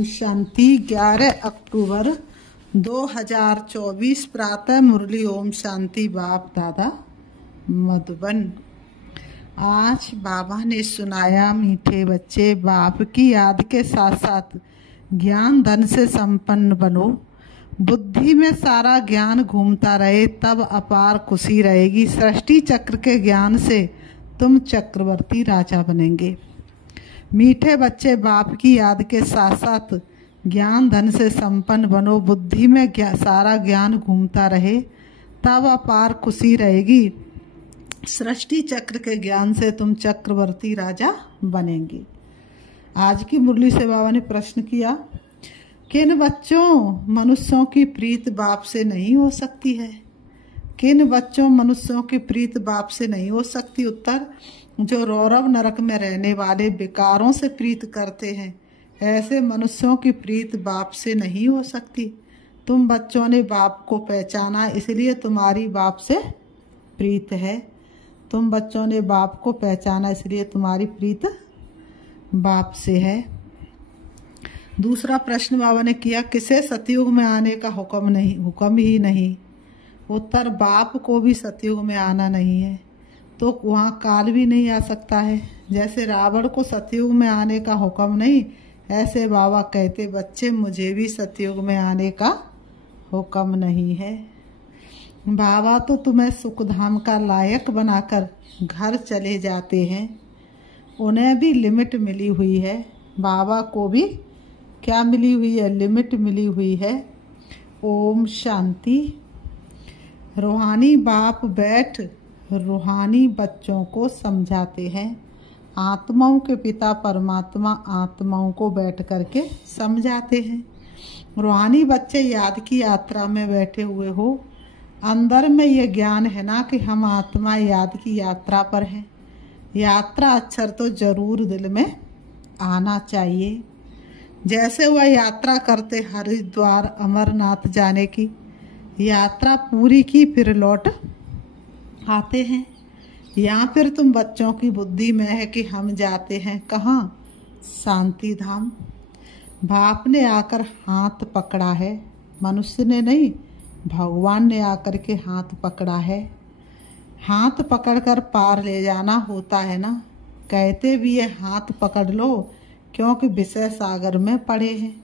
ओम शांति। 11 अक्टूबर 2024 प्रातः मुरली। ओम शांति। बाप दादा मधुबन। आज बाबा ने सुनाया, मीठे बच्चे, बाप की याद के साथ साथ ज्ञान धन से संपन्न बनो। बुद्धि में सारा ज्ञान घूमता रहे, तब अपार खुशी रहेगी। सृष्टि चक्र के ज्ञान से तुम चक्रवर्ती राजा बनेंगे। मीठे बच्चे, बाप की याद के साथ साथ ज्ञान धन से संपन्न बनो। बुद्धि में सारा ज्ञान घूमता रहे, तब अपार खुशी रहेगी। सृष्टि चक्र के ज्ञान से तुम चक्रवर्ती राजा बनेंगे। आज की मुरली से बाबा ने प्रश्न किया, किन बच्चों मनुष्यों की प्रीत बाप से नहीं हो सकती है? किन बच्चों मनुष्यों की प्रीत बाप से नहीं हो सकती? उत्तर, जो रौरव नरक में रहने वाले विकारों से प्रीत करते हैं, ऐसे मनुष्यों की प्रीत बाप से नहीं हो सकती। तुम बच्चों ने बाप को पहचाना, इसलिए तुम्हारी बाप से प्रीत है। तुम बच्चों ने बाप को पहचाना, इसलिए तुम्हारी प्रीत बाप से है। दूसरा प्रश्न बाबा ने किया, किसे सतयुग में आने का हुक्म ही नहीं? उत्तर, बाप को भी सतयुग में आना नहीं है, तो वहाँ काल भी नहीं आ सकता है। जैसे रावण को सतयुग में आने का हुक्म नहीं, ऐसे बाबा कहते, बच्चे मुझे भी सतयुग में आने का हुक्म नहीं है। बाबा तो तुम्हें सुखधाम का लायक बनाकर घर चले जाते हैं। उन्हें भी लिमिट मिली हुई है। बाबा को भी क्या मिली हुई है? लिमिट मिली हुई है। ओम शांति। रूहानी बाप बैठ रूहानी बच्चों को समझाते हैं। आत्माओं के पिता परमात्मा आत्माओं को बैठ करके समझाते हैं। रूहानी बच्चे याद की यात्रा में बैठे हुए हो। अंदर में ये ज्ञान है ना कि हम आत्मा याद की यात्रा पर हैं। यात्रा अक्षर तो जरूर दिल में आना चाहिए। जैसे वह यात्रा करते हरिद्वार अमरनाथ जाने की यात्रा पूरी की, फिर लौट आते हैं। यहाँ फिर तुम बच्चों की बुद्धि में है कि हम जाते हैं कहाँ? शांति धाम। बाप ने आकर हाथ पकड़ा है, मनुष्य ने नहीं, भगवान ने आकर के हाथ पकड़ा है। हाथ पकड़कर पार ले जाना होता है ना। कहते भी ये हाथ पकड़ लो, क्योंकि विषय सागर में पड़े हैं।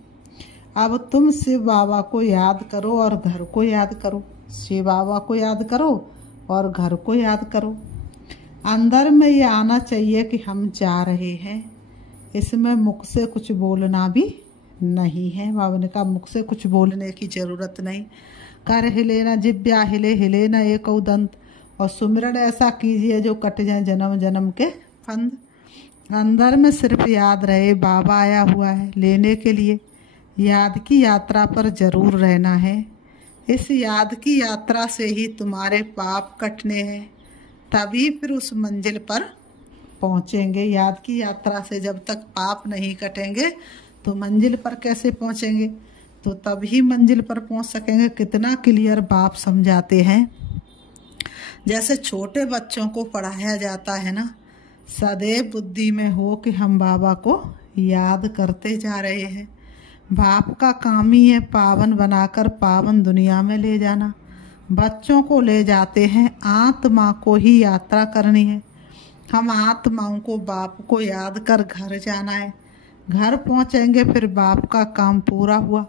अब तुम शिव बाबा को याद करो और घर को याद करो। शिव बाबा को याद करो और घर को याद करो। अंदर में ये आना चाहिए कि हम जा रहे हैं। इसमें मुख से कुछ बोलना भी नहीं है। बाबा ने कहा मुख से कुछ बोलने की जरूरत नहीं। कर हिले न जिब्या हिले, हिले न एक दंत, और सुमिरन ऐसा कीजिए जो कट जाए जन्म जन्म के फंद। अंदर में सिर्फ याद रहे, बाबा आया हुआ है लेने के लिए। याद की यात्रा पर जरूर रहना है। इस याद की यात्रा से ही तुम्हारे पाप कटने हैं, तभी फिर उस मंजिल पर पहुँचेंगे। याद की यात्रा से जब तक पाप नहीं कटेंगे तो मंजिल पर कैसे पहुँचेंगे? तो तभी मंजिल पर पहुँच सकेंगे। कितना क्लियर बाप समझाते हैं। जैसे छोटे बच्चों को पढ़ाया जाता है ना, सदैव बुद्धि में हो कि हम बाबा को याद करते जा रहे हैं। बाप का काम ही है पावन बनाकर पावन दुनिया में ले जाना। बच्चों को ले जाते हैं, आत्मा को ही यात्रा करनी है। हम आत्माओं को बाप को याद कर घर जाना है। घर पहुंचेंगे, फिर बाप का काम पूरा हुआ।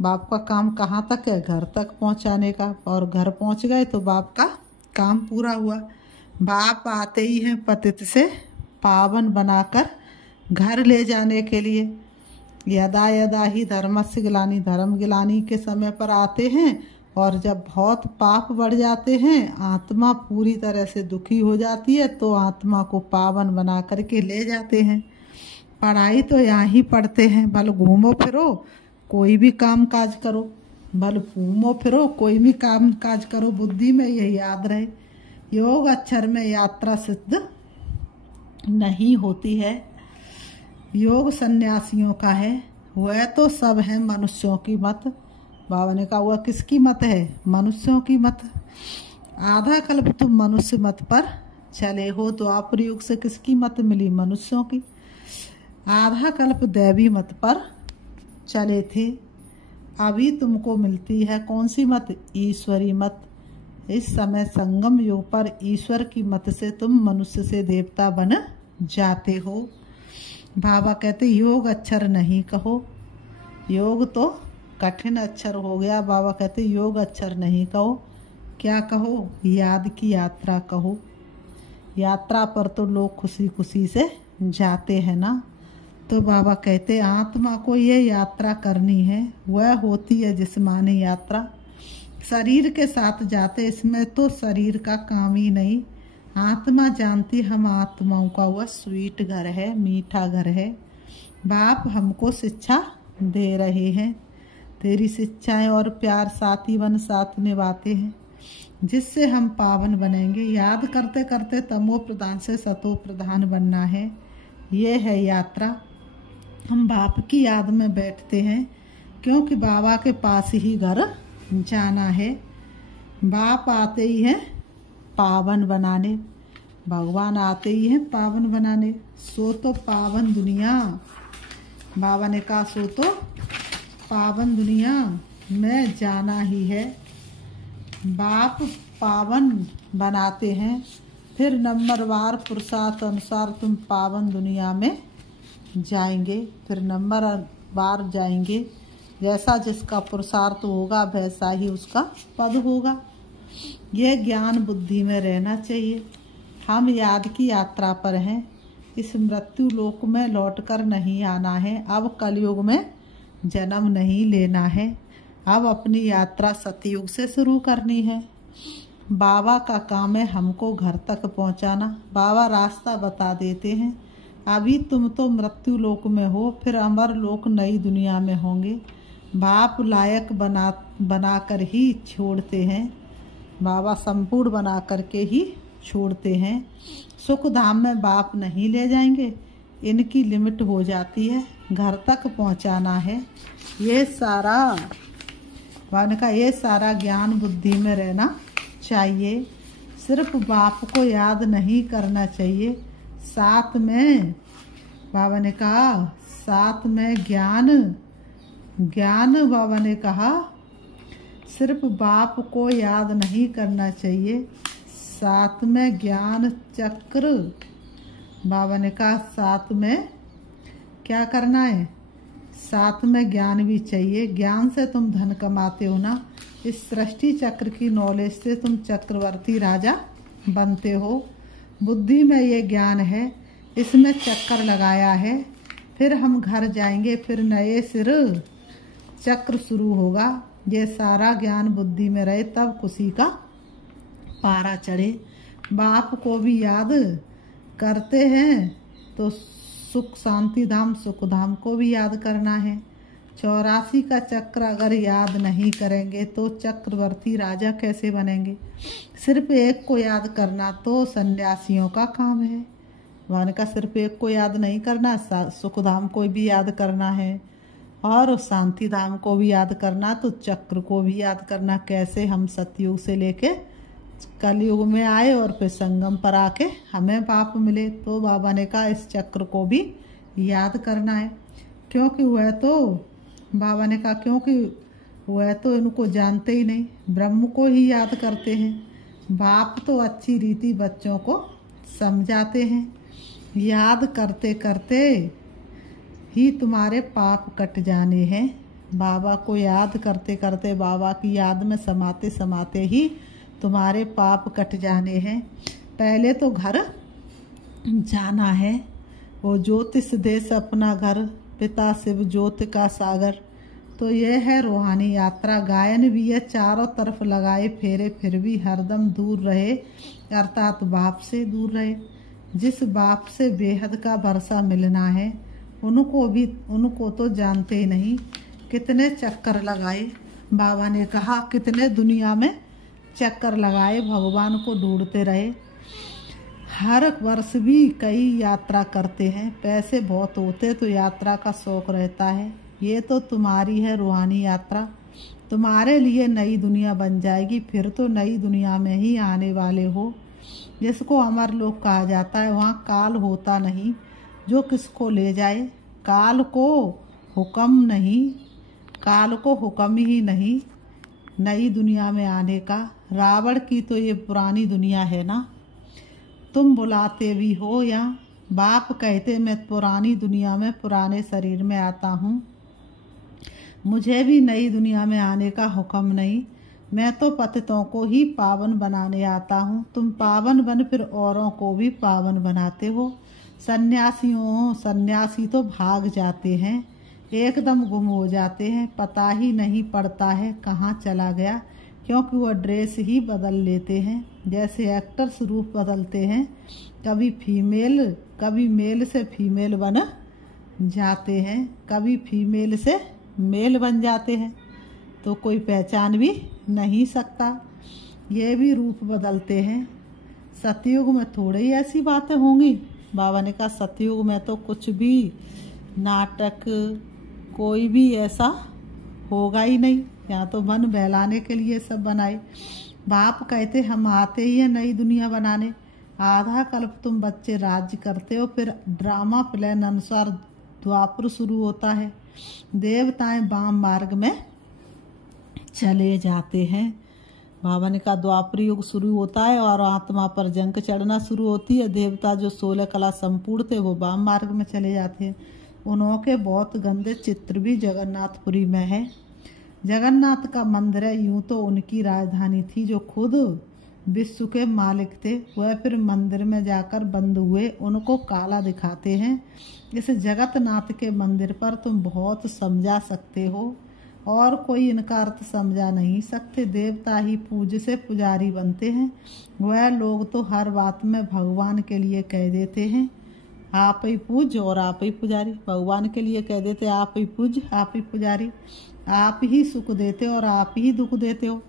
बाप का काम कहाँ तक है? घर तक पहुंचाने का। और घर पहुंच गए तो बाप का काम पूरा हुआ। बाप आते ही हैं पतित से पावन बनाकर घर ले जाने के लिए। यदा यदा ही धर्मस्य ग्लानि, धर्म गिलानी के समय पर आते हैं। और जब बहुत पाप बढ़ जाते हैं, आत्मा पूरी तरह से दुखी हो जाती है, तो आत्मा को पावन बना करके ले जाते हैं। पढ़ाई तो यहाँ ही पढ़ते हैं। भले घूमो फिरो, कोई भी काम काज करो। भले घूमो फिरो, कोई भी काम काज करो, बुद्धि में यही याद रहे। योग अक्षर में यात्रा सिद्ध नहीं होती है। योग सन्यासियों का है। वह तो सब है मनुष्यों की मत। बाबा ने कहा वह किसकी मत है? मनुष्यों की मत। आधा कल्प तुम मनुष्य मत पर चले हो। द्वापर युग से किसकी मत मिली? मनुष्यों की। आधा कल्प दैवी मत पर चले थे। अभी तुमको मिलती है कौन सी मत? ईश्वरी मत। इस समय संगम योग पर ईश्वर की मत से तुम मनुष्य से देवता बन जाते हो। बाबा कहते योग अक्षर नहीं कहो, योग तो कठिन अक्षर हो गया। बाबा कहते योग अक्षर नहीं कहो, क्या कहो? याद की यात्रा कहो। यात्रा पर तो लोग खुशी खुशी से जाते हैं ना। तो बाबा कहते आत्मा को ये यात्रा करनी है, वह होती है जिस्मानी यात्रा। शरीर के साथ जाते, इसमें तो शरीर का काम ही नहीं। आत्मा जानती हम आत्माओं का वह स्वीट घर है, मीठा घर है। बाप हमको शिक्षा दे रहे हैं, तेरी शिक्षाएं और प्यार साथी बन साथ निभाते हैं, जिससे हम पावन बनेंगे। याद करते करते तमो प्रधान से सतो प्रधान बनना है, ये है यात्रा। हम बाप की याद में बैठते हैं क्योंकि बाबा के पास ही घर जाना है। बाप आते ही हैं पावन बनाने, भगवान आते ही हैं पावन बनाने। सो तो पावन दुनिया, बाबा ने कहा सो तो पावन दुनिया में जाना ही है। बाप पावन बनाते हैं, फिर नंबरवार पुरुषार्थ अनुसार तुम पावन दुनिया में जाएंगे, फिर नंबरवार जाएंगे। जैसा जिसका पुरुषार्थ होगा वैसा ही उसका पद होगा। यह ज्ञान बुद्धि में रहना चाहिए। हम याद की यात्रा पर हैं, इस मृत्यु लोक में लौटकर नहीं आना है। अब कलयुग में जन्म नहीं लेना है, अब अपनी यात्रा सतयुग से शुरू करनी है। बाबा का काम है हमको घर तक पहुंचाना। बाबा रास्ता बता देते हैं। अभी तुम तो मृत्यु लोक में हो, फिर अमर लोक नई दुनिया में होंगे। बाप लायक बना कर ही छोड़ते हैं, बाबा संपूर्ण बना करके ही छोड़ते हैं। सुख धाम में बाप नहीं ले जाएंगे, इनकी लिमिट हो जाती है, घर तक पहुंचाना है। ये सारा बाबा का ये सारा ज्ञान बुद्धि में रहना चाहिए। सिर्फ बाप को याद नहीं करना चाहिए, साथ में बाबा ने कहा साथ में ज्ञान बाबा ने कहा सिर्फ बाप को याद नहीं करना चाहिए, साथ में ज्ञान चक्र। बाबा ने कहा साथ में क्या करना है? साथ में ज्ञान भी चाहिए। ज्ञान से तुम धन कमाते हो ना, इस सृष्टि चक्र की नॉलेज से तुम चक्रवर्ती राजा बनते हो। बुद्धि में ये ज्ञान है, इसमें चक्कर लगाया है। फिर हम घर जाएंगे, फिर नए सिर चक्र शुरू होगा। ये सारा ज्ञान बुद्धि में रहे तब खुशी का पारा चढ़े। बाप को भी याद करते हैं तो सुख शांति धाम सुख धाम को भी याद करना है। 84 का चक्र अगर याद नहीं करेंगे तो चक्रवर्ती राजा कैसे बनेंगे? सिर्फ एक को याद करना तो सन्यासियों का काम है। भगवान का सिर्फ एक को याद नहीं करना, सुख धाम को भी याद करना है और शांति धाम को भी याद करना, तो चक्र को भी याद करना। कैसे हम सतयुग से लेके कलयुग में आए और फिर संगम पर आके हमें बाप मिले। तो बाबा ने कहा इस चक्र को भी याद करना है, क्योंकि वह तो बाबा ने कहा क्योंकि वह तो इनको जानते ही नहीं, ब्रह्म को ही याद करते हैं। बाप तो अच्छी रीति बच्चों को समझाते हैं। याद करते करते ही तुम्हारे पाप कट जाने हैं। बाबा को याद करते करते, बाबा की याद में समाते समाते ही तुम्हारे पाप कट जाने हैं। पहले तो घर जाना है, वो ज्योतिष देश अपना घर, पिता शिव ज्योति का सागर। तो यह है रूहानी यात्रा। गायन भी है चारों तरफ लगाए फेरे, फिर भी हरदम दूर रहे, अर्थात बाप से दूर रहे। जिस बाप से बेहद का वर्षा मिलना है, उनको तो जानते ही नहीं। कितने चक्कर लगाए, बाबा ने कहा कितने दुनिया में चक्कर लगाए, भगवान को ढूंढते रहे। हर वर्ष भी कई यात्रा करते हैं, पैसे बहुत होते तो यात्रा का शौक रहता है। ये तो तुम्हारी है रूहानी यात्रा, तुम्हारे लिए नई दुनिया बन जाएगी। फिर तो नई दुनिया में ही आने वाले हो, जिसको अमर लोक कहा जाता है। वहाँ काल होता नहीं जो किसको ले जाए। काल को हुक्म नहीं, काल को हुक्म ही नहीं नई दुनिया में आने का। रावण की तो ये पुरानी दुनिया है ना। तुम बुलाते भी हो या बाप कहते मैं पुरानी दुनिया में पुराने शरीर में आता हूँ। मुझे भी नई दुनिया में आने का हुक्म नहीं, मैं तो पतितों को ही पावन बनाने आता हूँ। तुम पावन बन फिर औरों को भी पावन बनाते हो। सन्यासी तो भाग जाते हैं, एकदम गुम हो जाते हैं, पता ही नहीं पड़ता है कहाँ चला गया, क्योंकि वह ड्रेस ही बदल लेते हैं। जैसे एक्टर्स रूप बदलते हैं, कभी मेल से फीमेल बन जाते हैं, कभी फीमेल से मेल बन जाते हैं, तो कोई पहचान भी नहीं सकता। ये भी रूप बदलते हैं। सतयुग में थोड़ी ही ऐसी बातें होंगी। बाबा ने कहा सतयुग में तो कुछ भी नाटक कोई भी ऐसा होगा ही नहीं। यहाँ तो मन बहलाने के लिए सब बनाए। बाप कहते हम आते ही हैं नई दुनिया बनाने। आधा कल्प तुम बच्चे राज्य करते हो, फिर ड्रामा प्लान अनुसार द्वापर शुरू होता है। देवताएं वाम मार्ग में चले जाते हैं। बाबा ने कहा द्वापर युग शुरू होता है और आत्मा पर जंग चढ़ना शुरू होती है। देवता जो 16 कला संपूर्ण थे वो वाम मार्ग में चले जाते हैं। उनके बहुत गंदे चित्र भी जगन्नाथपुरी में है। जगन्नाथ का मंदिर है, यूं तो उनकी राजधानी थी, जो खुद विश्व के मालिक थे। वह फिर मंदिर में जाकर बंद हुए, उनको काला दिखाते हैं। इस जगतनाथ के मंदिर पर तुम बहुत समझा सकते हो और कोई इनका अर्थ समझा नहीं सकते। देवता ही पूज्य से पुजारी बनते हैं। वह लोग तो हर बात में भगवान के लिए कह देते हैं आप ही पूज्य और आप ही पुजारी। भगवान के लिए कह देते आप ही पूज्य आप ही पुजारी। आप ही सुख देते हो और आप ही दुख देते हो।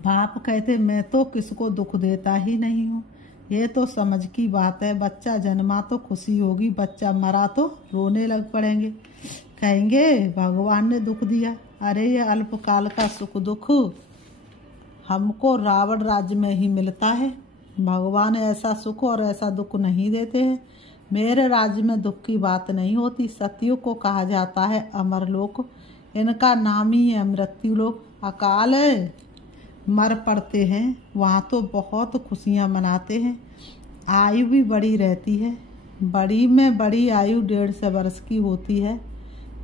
बाप कहते मैं तो किसको दुख देता ही नहीं हूँ। ये तो समझ की बात है। बच्चा जन्मा तो खुशी होगी, बच्चा मरा तो रोने लग पड़ेंगे। कहेंगे भगवान ने दुख दिया। अरे ये अल्पकाल का सुख दुख हमको रावण राज्य में ही मिलता है। भगवान ऐसा सुख और ऐसा दुख नहीं देते हैं। मेरे राज्य में दुख की बात नहीं होती। सतयुग को कहा जाता है अमर लोक। इनका नाम ही है मृत्यु लोक। अकाल है, मर पड़ते हैं, वहाँ तो बहुत खुशियाँ मनाते हैं। आयु भी बड़ी रहती है। बड़ी में बड़ी आयु 150 वर्ष की होती है।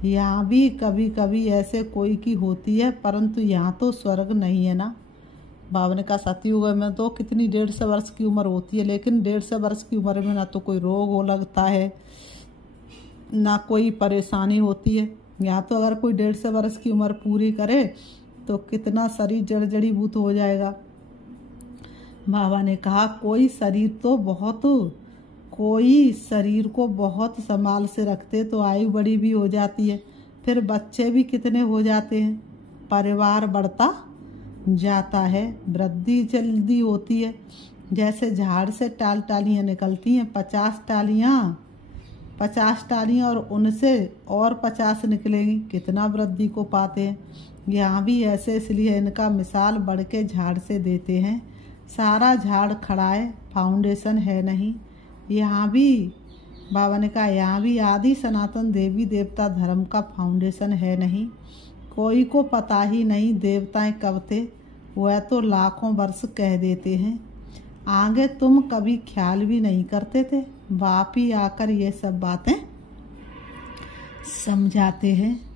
यहाँ भी कभी कभी ऐसे कोई की होती है, परंतु यहाँ तो स्वर्ग नहीं है ना। बाबा ने कहा सतयुग में तो कितनी 150 वर्ष की उम्र होती है, लेकिन 150 वर्ष की उम्र में ना तो कोई रोग हो लगता है ना कोई परेशानी होती है। यहाँ तो अगर कोई 150 वर्ष की उम्र पूरी करे तो कितना शरीर जड़जड़ीभूत हो जाएगा। बाबा ने कहा कोई शरीर को बहुत संभाल से रखते तो आयु बड़ी भी हो जाती है, फिर बच्चे भी कितने हो जाते हैं, परिवार बढ़ता जाता है, वृद्धि जल्दी होती है। जैसे झाड़ से टालियाँ निकलती हैं, 50 टालियाँ और उनसे और 50 निकलेंगी, कितना वृद्धि को पाते हैं। यहाँ भी ऐसे, इसलिए इनका मिसाल बढ़ के झाड़ से देते हैं। सारा झाड़ खड़ा है, फाउंडेशन है नहीं। यहाँ भी बाबा ने कहा यहाँ भी आदि सनातन देवी देवता धर्म का फाउंडेशन है नहीं। कोई को पता ही नहीं देवताएं कब थे, वह तो लाखों वर्ष कह देते हैं। आगे तुम कभी ख्याल भी नहीं करते थे, बाप ही आकर ये सब बातें समझाते हैं।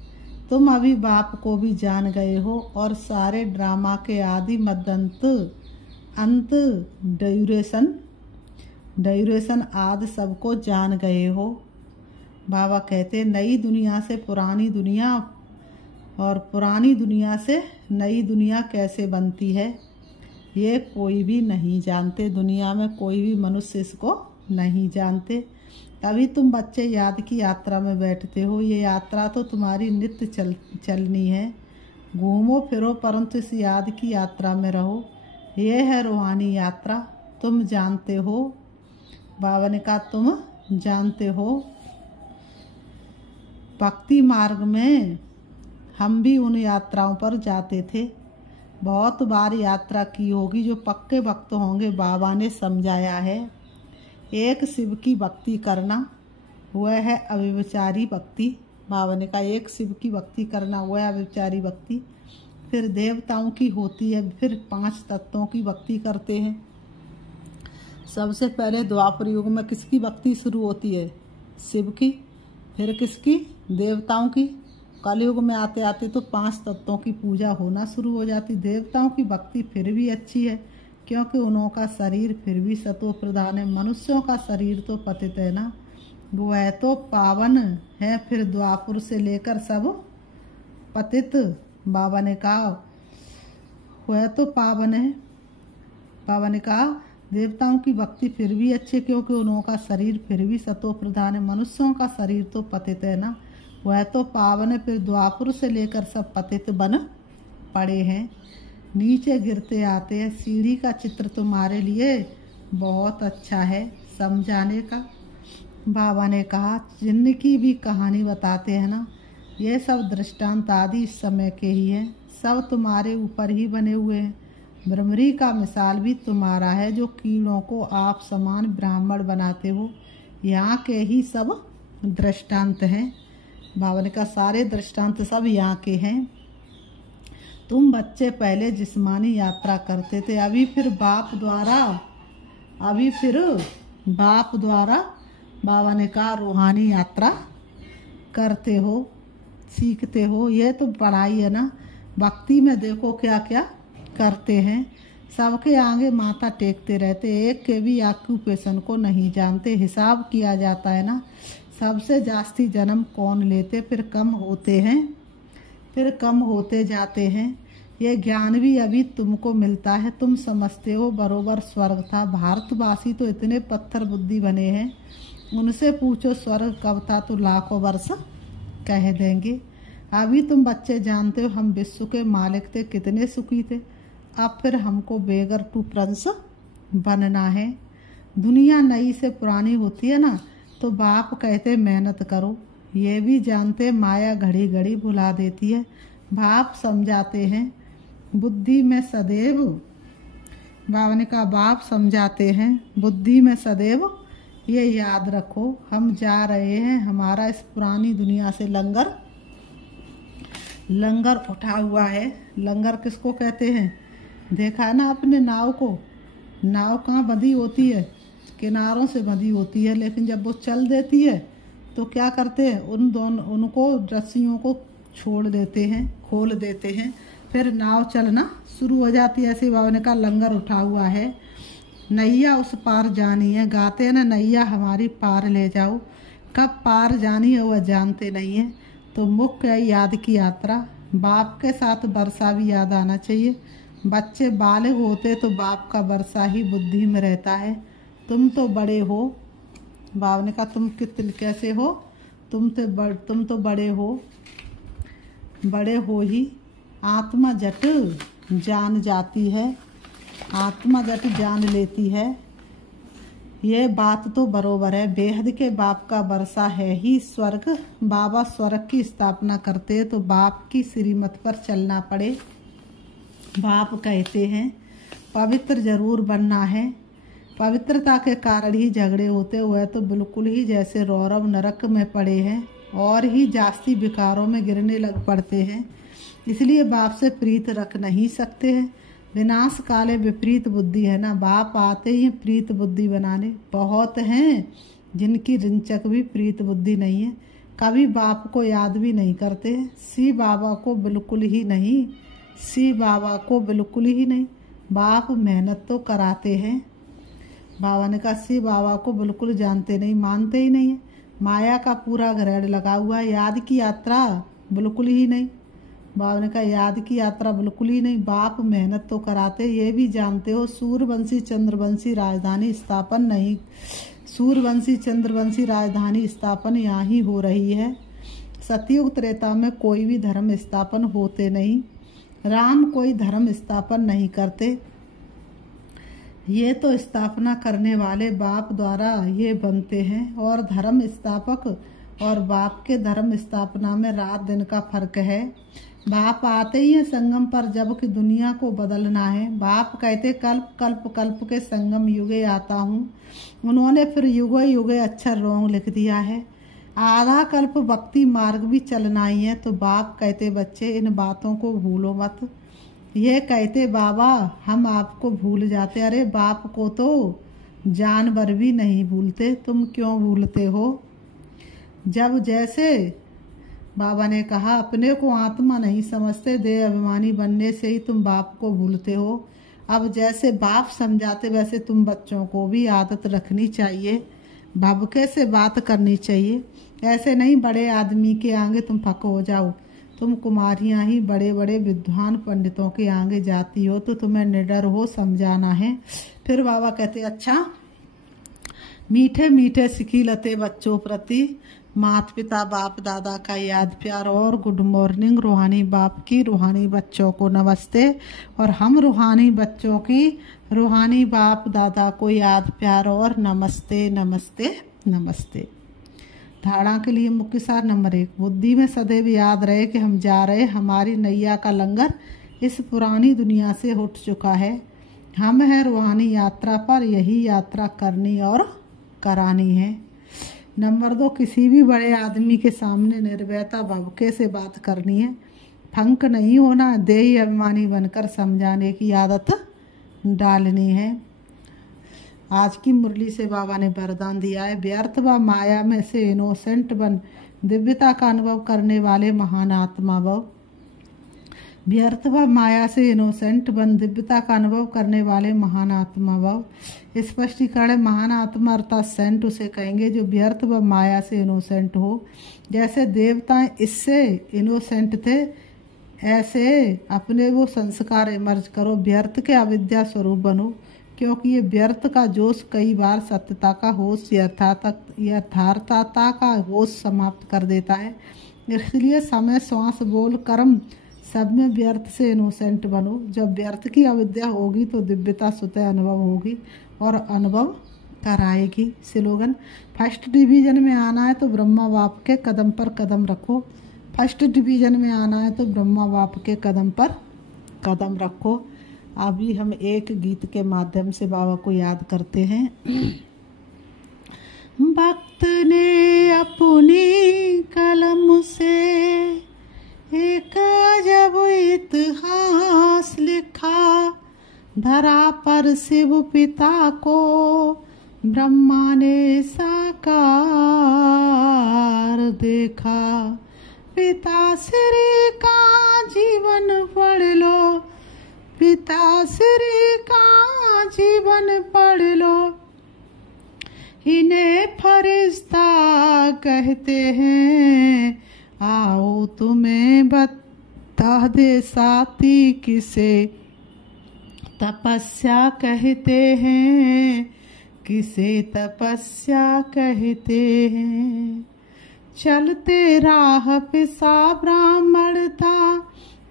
तुम अभी बाप को भी जान गए हो और सारे ड्रामा के आदि मध्य अंत ड्यूरेशन आदि सबको जान गए हो। बाबा कहते नई दुनिया से पुरानी दुनिया और पुरानी दुनिया से नई दुनिया कैसे बनती है ये कोई भी नहीं जानते। दुनिया में कोई भी मनुष्य इसको नहीं जानते। तभी तुम बच्चे याद की यात्रा में बैठते हो। ये यात्रा तो तुम्हारी नित्य चलनी है। घूमो फिरो परंतु इस याद की यात्रा में रहो। ये है रूहानी यात्रा। तुम जानते हो, बाबा ने कहा तुम जानते हो, भक्ति मार्ग में हम भी उन यात्राओं पर जाते थे। बहुत बार यात्रा की होगी। जो पक्के भक्त होंगे बाबा ने समझाया है। एक शिव की भक्ति करना, वह है अव्यभिचारी भक्ति। बाबा ने कहा एक शिव की भक्ति करना हुआ है विचारी भक्ति, फिर देवताओं की होती है, फिर 5 तत्वों की भक्ति करते हैं। सबसे पहले द्वापर युग में किसकी भक्ति शुरू होती है? शिव की, फिर किसकी? देवताओं की। कलयुग में आते आते तो 5 तत्वों की पूजा होना शुरू हो जाती। देवताओं की भक्ति फिर भी अच्छी है क्योंकि उनका शरीर फिर भी सत्व प्रधान है। मनुष्यों का शरीर तो पतित है ना, वह तो पावन है। फिर द्वापुर से लेकर सब पतित। बाबा ने कहा वह तो पावन है। बाबा ने कहा देवताओं की भक्ति फिर भी अच्छी क्योंकि उनका शरीर फिर भी सत्व प्रधान है। मनुष्यों का शरीर तो पतित है ना, वह तो पावन है। फिर द्वापुर से लेकर सब पतित बन पड़े हैं, नीचे गिरते आते हैं। सीढ़ी का चित्र तुम्हारे लिए बहुत अच्छा है समझाने का। बाबा ने कहा जिनकी भी कहानी बताते हैं ना, ये सब दृष्टांत आदि इस समय के ही हैं, सब तुम्हारे ऊपर ही बने हुए हैं। ब्रह्मरी का मिसाल भी तुम्हारा है जो कीड़ों को आप समान ब्राह्मण बनाते हो। यहाँ के ही सब दृष्टांत हैं। बाबा ने कहा सारे दृष्टांत सब यहाँ के हैं। तुम बच्चे पहले जिस्मानी यात्रा करते थे, अभी फिर बाप द्वारा बाबा ने कहा रूहानी यात्रा करते हो, सीखते हो। ये तो पढ़ाई है ना। भक्ति में देखो क्या क्या करते हैं, सबके आगे माथा टेकते रहते, एक के भी ऑक्यूपेशन को नहीं जानते। हिसाब किया जाता है ना, सबसे जास्ती जन्म कौन लेते, फिर कम होते हैं, फिर कम होते जाते हैं। ये ज्ञान भी अभी तुमको मिलता है, तुम समझते हो बरोबर स्वर्ग था। भारतवासी तो इतने पत्थर बुद्धि बने हैं, उनसे पूछो स्वर्ग कब था तो लाखों वर्ष कह देंगे। अभी तुम बच्चे जानते हो हम विश्व के मालिक थे, कितने सुखी थे। अब फिर हमको बेगर टू प्रिंस बनना है। दुनिया नई से पुरानी होती है ना, तो बाप कहते मेहनत करो। ये भी जानते माया घड़ी घड़ी भुला देती है। बाप समझाते हैं बुद्धि में सदैव, बाबा ने कहा बाप समझाते हैं बुद्धि में सदैव ये याद रखो, हम जा रहे हैं। हमारा इस पुरानी दुनिया से लंगर उठा हुआ है। लंगर किसको कहते हैं? देखा है ना आपने नाव को? नाव कहाँ बंधी होती है? किनारों से बंधी होती है, लेकिन जब वो चल देती है तो क्या करते हैं? उनको रस्सियों को छोड़ देते हैं, खोल देते हैं, फिर नाव चलना शुरू हो जाती है। ऐसे बाबा ने कहा लंगर उठा हुआ है, नैया उस पार जानी है। गाते हैं ना नैया हमारी पार ले जाओ, कब पार जानी है वह जानते नहीं है। तो मुख्य है याद की यात्रा। बाप के साथ वर्षा भी याद आना चाहिए। बच्चे बालिग होते तो बाप का वर्षा ही बुद्धि में रहता है। तुम तो बड़े हो। बाप ने कहा तुम कितने कैसे हो? तुम तो बड़े हो ही। आत्मा जट जान जाती है, आत्मा जट जान लेती है। ये बात तो बरोबर है। बेहद के बाप का वर्षा है ही स्वर्ग। बाबा स्वर्ग की स्थापना करते तो बाप की श्रीमत पर चलना पड़े। बाप कहते हैं पवित्र जरूर बनना है। पवित्रता के कारण ही झगड़े होते हुए तो बिल्कुल ही जैसे रौरव नरक में पड़े हैं और ही जास्ती विकारों में गिरने लग पड़ते हैं। इसलिए बाप से प्रीत रख नहीं सकते हैं। विनाश काले विपरीत बुद्धि है ना। बाप आते ही प्रीत बुद्धि बनाने। बहुत हैं जिनकी रिंचक भी प्रीत बुद्धि नहीं है, कभी बाप को याद भी नहीं करते। सी बाबा को बिल्कुल ही नहीं, सी बाबा को बिल्कुल ही नहीं। बाप मेहनत तो कराते हैं। बाबा ने कहा सी बाबा को बिल्कुल जानते नहीं, मानते ही नहीं है। माया का पूरा ग्रहण लगा हुआ है। याद की यात्रा बिल्कुल ही नहीं। बाबा ने कहा याद की यात्रा बिल्कुल ही नहीं। बाप मेहनत तो कराते, ये भी जानते हो सूर्यवंशी चंद्रवंशी राजधानी स्थापन नहीं, सूर्यवंशी चंद्रवंशी राजधानी स्थापन यहाँ ही हो रही है। सतयुग त्रेता में कोई भी धर्म स्थापन होते नहीं। राम कोई धर्म स्थापन नहीं करते। ये तो स्थापना करने वाले बाप द्वारा ये बनते हैं। और धर्म स्थापक और बाप के धर्म स्थापना में रात दिन का फर्क है। बाप आते ही है संगम पर जब कि दुनिया को बदलना है। बाप कहते कल्प कल्प कल्प के संगम युगे आता हूँ। उन्होंने फिर युगे युगे अक्षर रोंग लिख दिया है। आधा कल्प भक्ति मार्ग भी चलना ही है। तो बाप कहते बच्चे इन बातों को भूलो मत। ये कहते बाबा हम आपको भूल जाते। अरे बाप को तो जानवर भी नहीं भूलते, तुम क्यों भूलते हो। जब जैसे बाबा ने कहा अपने को आत्मा नहीं समझते, देह अभिमानी बनने से ही तुम बाप को भूलते हो। अब जैसे बाप समझाते वैसे तुम बच्चों को भी आदत रखनी चाहिए, भबके से बात करनी चाहिए। ऐसे नहीं बड़े आदमी के आगे तुम फक हो जाओ। तुम कुमारियां ही बड़े बड़े विद्वान पंडितों के आगे जाती हो तो तुम्हें निडर हो समझाना है। फिर बाबा कहते अच्छा मीठे मीठे सिखिलते बच्चों प्रति माता पिता बाप दादा का याद प्यार और गुड मॉर्निंग। रूहानी बाप की रूहानी बच्चों को नमस्ते और हम रूहानी बच्चों की रूहानी बाप दादा को याद प्यार और नमस्ते नमस्ते नमस्ते। धारणा के लिए मुख्य सार नंबर 1, बुद्धि में सदैव याद रहे कि हम जा रहे, हमारी नैया का लंगर इस पुरानी दुनिया से उठ चुका है। हम हैं रूहानी यात्रा पर, यही यात्रा करनी और करानी है। नंबर 2, किसी भी बड़े आदमी के सामने निर्भयता भवके से बात करनी है। फंक नहीं होना, देही अभिमानी बनकर समझाने की आदत डालनी है। आज की मुरली से बाबा ने वरदान दिया है, व्यर्थ व माया में से इनोसेंट बन दिव्यता का अनुभव करने वाले महान आत्मा भव। व्यर्थ व माया से इनोसेंट बन दिव्यता का अनुभव करने वाले महान आत्मा भव। स्पष्टीकरण, महान आत्मा अर्थात सेंट उसे कहेंगे जो व्यर्थ व माया से इनोसेंट हो। जैसे देवताएं इससे इनोसेंट थे, ऐसे अपने वो संस्कार इमर्ज करो, व्यर्थ के अविद्या स्वरूप बनो। क्योंकि ये व्यर्थ का जोश कई बार सत्यता का होश यथार्थता का होश समाप्त कर देता है। इसलिए समय श्वास बोल कर्म सब में व्यर्थ से इनोसेंट बनो। जब व्यर्थ की अविद्या होगी तो दिव्यता स्वतः अनुभव होगी और अनुभव कराएगी। स्लोगन, फर्स्ट डिवीजन में आना है तो ब्रह्मा बाप के कदम पर कदम रखो। फर्स्ट डिवीजन में आना है तो ब्रह्मा बाप के कदम पर कदम रखो। अभी हम एक गीत के माध्यम से बाबा को याद करते हैं। भक्त ने अपनी कलम से एक अजब इतिहास लिखा, धरा पर शिव पिता को ब्रह्मा ने साकार देखा। पिता श्री का जीवन पढ़ लो, पिता श्री का जीवन पढ़ लो, इन्हें फरिश्ता कहते हैं। आओ तुम्हें बता दे साथी किसे तपस्या कहते हैं, किसे तपस्या कहते हैं। चलते राह पिसा ब्राह्मण था,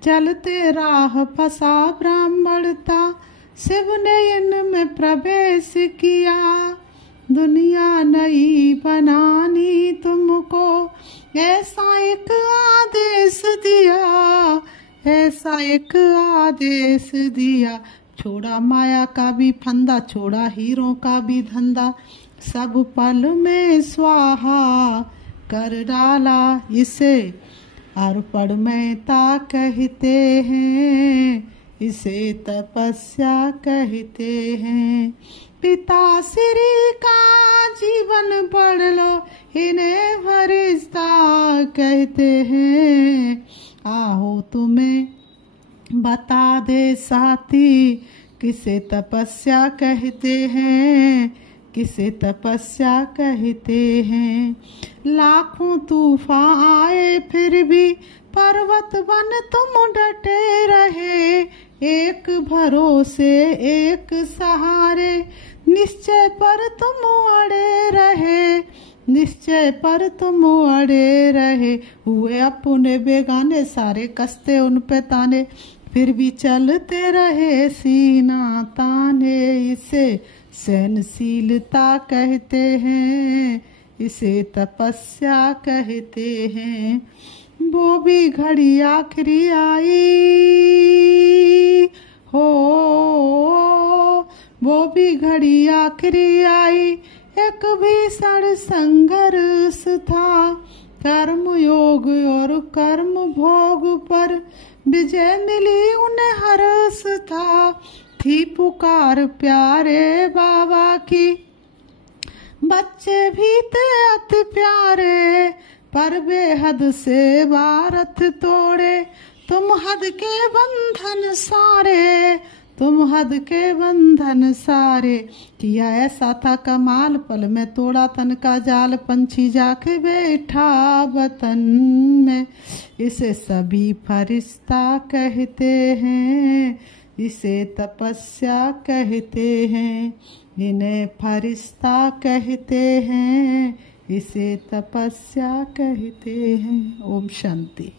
चलते राह फंसा ब्राह्मण था, शिव ने इनमें प्रवेश किया। दुनिया नई बनानी तुमको ऐसा एक आदेश दिया, ऐसा एक आदेश दिया। छोड़ा माया का भी फंदा, छोड़ा हीरों का भी धंधा, सब पल में स्वाहा कर डाला। इसे अर्पण मेहता कहते हैं, इसे तपस्या कहते हैं। पिता श्री का जीवन पढ़ लो, इन्हें फरिश्ता कहते हैं। आओ तुम्हें बता दे साथी किसे तपस्या कहते हैं, किसे तपस्या कहते हैं। लाखों तूफान आए फिर भी पर्वत बन तुम डटे रहे, एक भरोसे एक सहारे निश्चय पर तुम अड़े रहे, निश्चय पर तुम अड़े रहे। हुए अपने बेगाने सारे कसते उन पे ताने, फिर भी चलते रहे सीना ताने। इसे सहनशीलता कहते हैं, इसे तपस्या कहते हैं। वो भी घड़ी आखिरी आई हो, वो भी घड़ी आखिरी आई, एक भीषण संघर्ष था, कर्म योग और कर्म भोग पर विजय मिली उन्हें हर्ष था। थी पुकार प्यारे बाबा की, बच्चे भी थे अति प्यारे, पर बेहद से भारत तोड़े, तुम हद के बंधन सारे, तुम हद के बंधन सारे। किया ऐसा था कमाल, पल में तोड़ा तन का जाल, पंछी जाके बैठा वतन में। इसे सभी फरिश्ता कहते हैं, इसे तपस्या कहते हैं, इन्हें फरिश्ता कहते हैं, इसे तपस्या कहते हैं। ओम शांति।